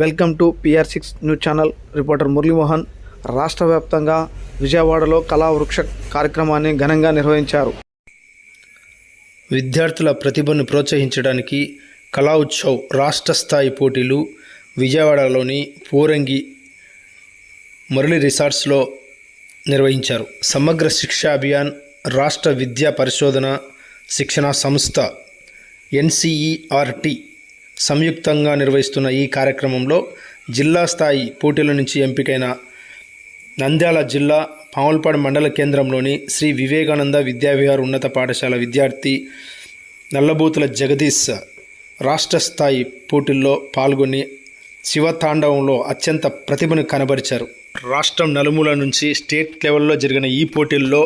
Welcome to PR6 news channel. Reporter Muralimohan. రాష్ట్ర వ్యాప్తంగా విజయవాడలో కళా వృక్ష కార్యక్రమాన్ని ఘనంగా నిర్వహించారు. విద్యార్థుల ప్రతిభను ప్రోత్సహించడానికి కళా ఉత్సవ్ రాష్ట్ర స్థాయి పోటీలు విజయవాడలోని పోరంగి మురళి రిసార్ట్స్లో నిర్వహించారు. సమగ్ర శిక్షా అభియాన్, రాష్ట్ర విద్యా పరిశోధన శిక్షణ సంస్థ NCERT సంయుక్తంగా నిర్వహిస్తున్న ఈ కార్యక్రమంలో జిల్లా స్థాయి పోటీల నుంచి ఎంపికైన నంద్యాల జిల్లా పాములపాడు మండల కేంద్రంలోని శ్రీ వివేకానంద విద్యావిహార్ ఉన్నత పాఠశాల విద్యార్థి నల్లబూతుల జగదీష్ రాష్ట్ర స్థాయి పోటీల్లో పాల్గొని శివతాండవంలో అత్యంత ప్రతిభను కనబరిచారు. రాష్ట్రం నలుమూల నుంచి స్టేట్ లెవెల్లో జరిగిన ఈ పోటీల్లో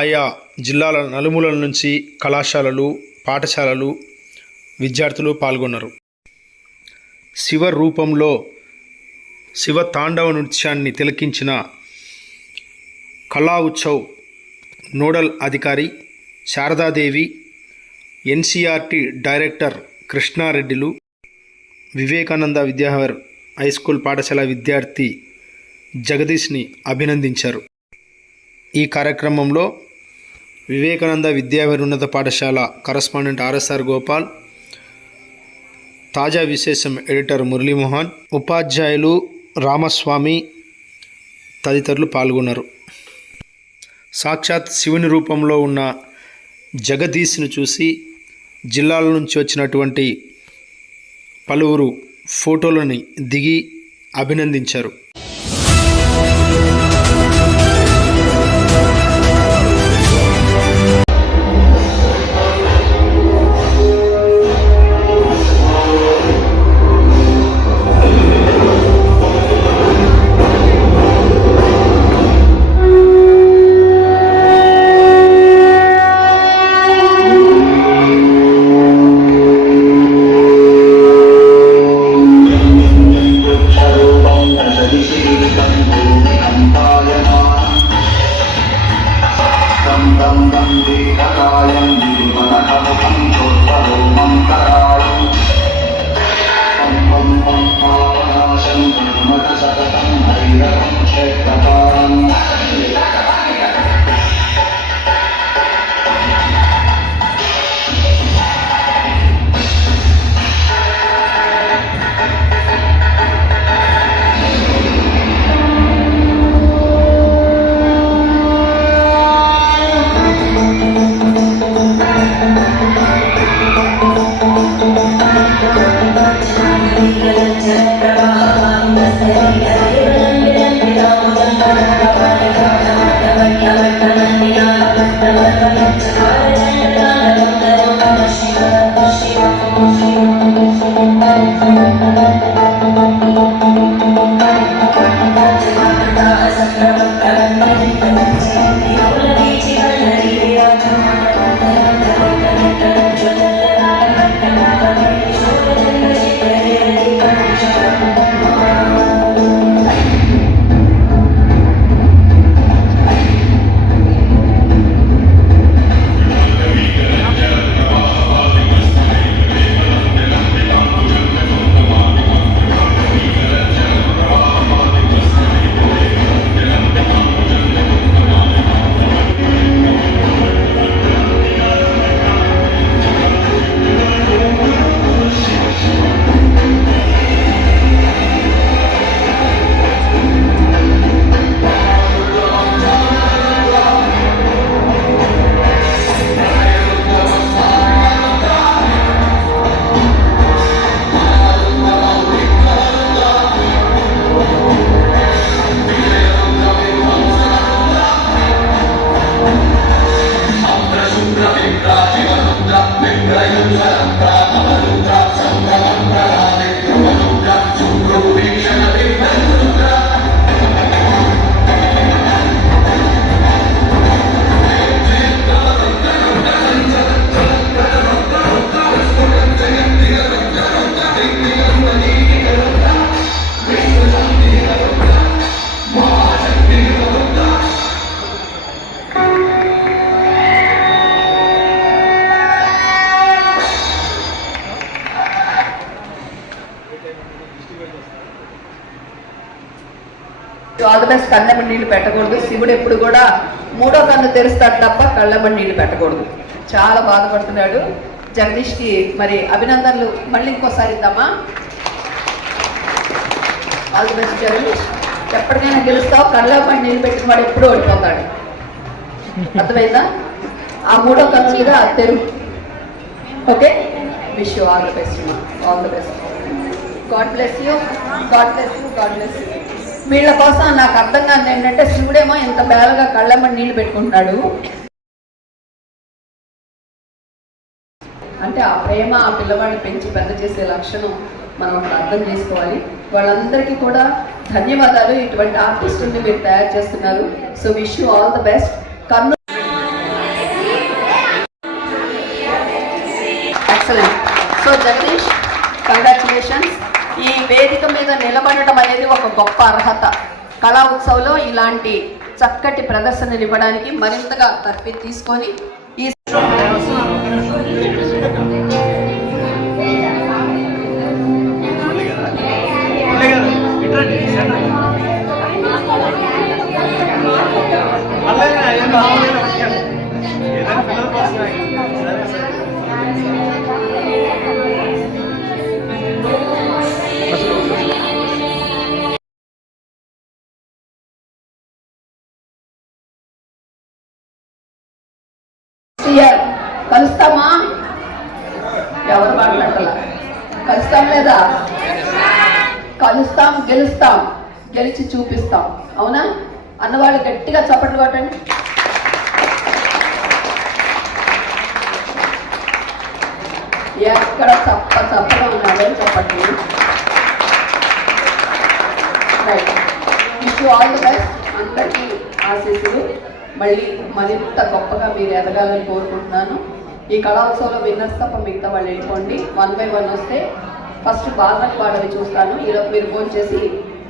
ఆయా జిల్లాల నలుమూలల నుంచి కళాశాలలు, పాఠశాలలు, విద్యార్థులు పాల్గొన్నారు. శివ రూపంలో శివ తాండవ నృత్యాన్ని తిలకించిన కళా ఉత్సవ్ నోడల్ అధికారి శారదాదేవి, NCERT డైరెక్టర్ కృష్ణారెడ్డిలు వివేకానంద విద్యావిహార్ హైస్కూల్ పాఠశాల విద్యార్థి జగదీష్ని అభినందించారు. ఈ కార్యక్రమంలో వివేకానంద విద్యావిహార్ ఉన్నత పాఠశాల కరస్పాండెంట్ RSR గోపాల్, తాజా విశేషం ఎడిటర్ మురళీమోహన్, ఉపాధ్యాయులు రామస్వామి తదితరులు పాల్గొన్నారు. సాక్షాత్ శివుని రూపంలో ఉన్న జగదీష్ను చూసి జిల్లాల నుంచి వచ్చినటువంటి పలువురు ఫోటోలని దిగి అభినందించారు. బెస్ట్. కళ్ళెమ్మడి నీళ్ళు పెట్టకూడదు. శివుడు ఎప్పుడు కూడా మూడో కన్ను తెరుస్తాడు తప్ప కళ్ళెమ్మడి నీళ్ళు పెట్టకూడదు. చాలా బాధపడుతున్నాడు. జగదీష్కి మరి అభినందనలు మళ్ళీ ఇంకోసారి ఇద్దామా? All the best Jagadish. ఎప్పటికైనా గెలుస్తావు. కళ్ళెమ్మడి నీళ్ళు పెట్టిన వాడు ఎప్పుడూ ఓడిపోతాడు. అర్థమైందా? ఆ మూడో కన్ను మీద తెరుగు. Okay, wish you all the best. All the best. God bless you. God bless you. God bless you. వీళ్ళ కోసం నాకు అర్థం కాదు ఏంటంటే శివుడేమో ఇంత బేలగా కళ్ళెమ్మడి నీళ్ళు పెట్టుకుంటున్నాడు అంటే ఆ ప్రేమ ఆ పిల్లవాడిని పెంచి పెద్ద చేసే లక్షణం మనం అక్కడ అర్థం చేసుకోవాలి. వాళ్ళందరికీ కూడా ధన్యవాదాలు. ఇటువంటి ఆర్టిస్టుల్ని మీరు తయారు చేస్తున్నారు. So wish you all the best. Kurnool excellent. So Jagadish, congratulations. ఈ వేదిక మీద నిలబడటం అనేది ఒక గొప్ప అర్హత. కళా ఉత్సవంలో ఇలాంటి చక్కటి ప్రదర్శనలు ఇవ్వడానికి మరింతగా తర్ఫీదు తీసుకొని ఈ కలుస్తామా? ఎవరు మాట్లాడాల? కలుస్తాం లేదా? కలుస్తాం, గెలుస్తాం, గెలిచి చూపిస్తాం. అవునా? అన్నవాళ్ళు గట్టిగా చప్పట్లు కొట్టండి. ఎక్కడ చప్పగా ఉన్నాడో చెప్పండి. Right. Wish you all the best. అందరికీ ఆశీస్సులు. మళ్ళీ మరింత గొప్పగా మీరు ఎదగాలని కోరుకుంటున్నాను. ఈ కళాోత్సవంలో విన్నర్స్ తప్ప మిగతా వాళ్ళు వెళ్ళిపోండి. 1 by 1 వస్తే ఫస్ట్ వాళ్ళవి చూస్తాను. ఈరోజు మీరు ఫోన్ చేసి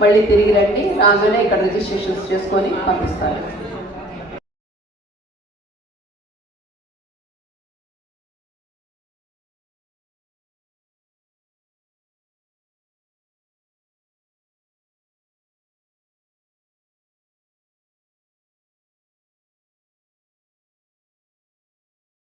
మళ్ళీ తిరిగి రండి. రాగానే ఇక్కడ రిజిస్ట్రేషన్స్ చేసుకొని పంపిస్తాను.